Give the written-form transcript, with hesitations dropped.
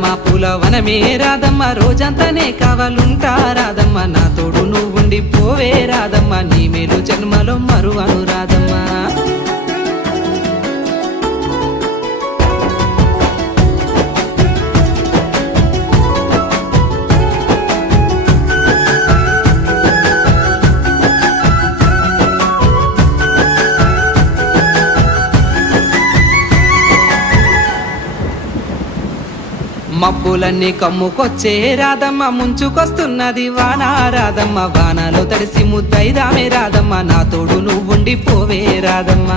మా పూల వనమే రాధమ్మ రోజంతానే కావాలుంటా రాధమ్మ నా తోడు నువ్వుండి పోవే రాధమ్మ నీ మేలు జన్మలో మరువను రాధమ్మ మబ్బులన్నీ కమ్ముకొచ్చే రాధమ్మ ముంచుకొస్తున్నది వాన రాధమ్మ వానలో తడిసి ముద్దైదామే రాధమ్మ నా తోడు నువ్వుండి పోవే రాధమ్మ